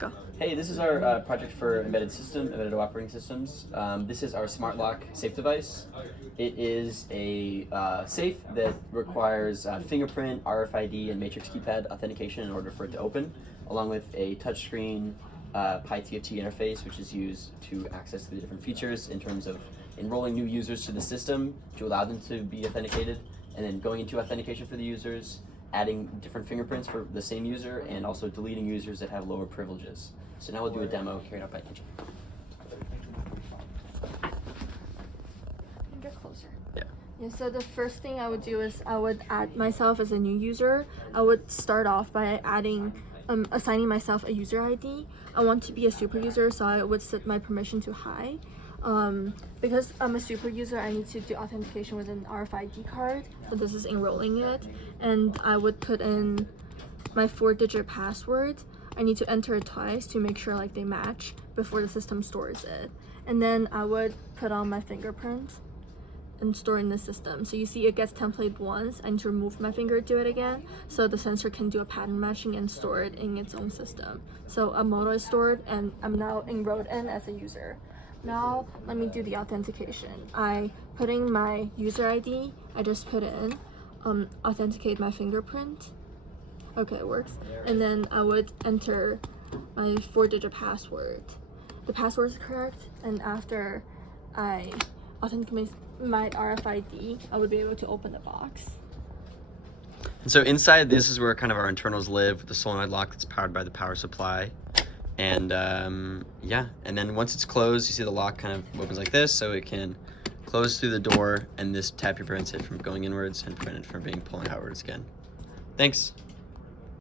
Go. Hey, this is our project for embedded operating systems. This is our smart lock safe device. It is a safe that requires fingerprint, RFID, and matrix keypad authentication in order for it to open, along with a touchscreen piTFT interface, which is used to access the different features in terms of enrolling new users to the system to allow them to be authenticated, and then going into authentication for the users, adding different fingerprints for the same user, and also deleting users that have lower privileges. So now we'll do a demo carried out by teacher. Get closer. Yeah. So the first thing I would do is I would add myself as a new user. I would start off by assigning myself a user ID. I want to be a super user, so I would set my permission to high. Because I'm a super user, I need to do authentication with an RFID card. So this is enrolling it, and I would put in my 4-digit password. I need to enter it twice to make sure they match before the system stores it. And then I would put on my fingerprint and store in the system. So you see it gets templated once. I need to remove my finger, do it again, so the sensor can do a pattern matching and store it in its own system. So a model is stored, and I'm now enrolled in as a user. Now let me do the authentication. I put in my user ID. I just put in, authenticate my fingerprint. Okay, it works. And then I would enter my 4-digit password. The password is correct, and after I authenticate my RFID, I would be able to open the box. And so inside, this is where kind of our internals live, with the solenoid lock that's powered by the power supply. And yeah, and then once it's closed, you see the lock kind of opens like this, so it can close through the door, and this tab prevents it from going inwards and prevent it from being pulling outwards again. Thanks.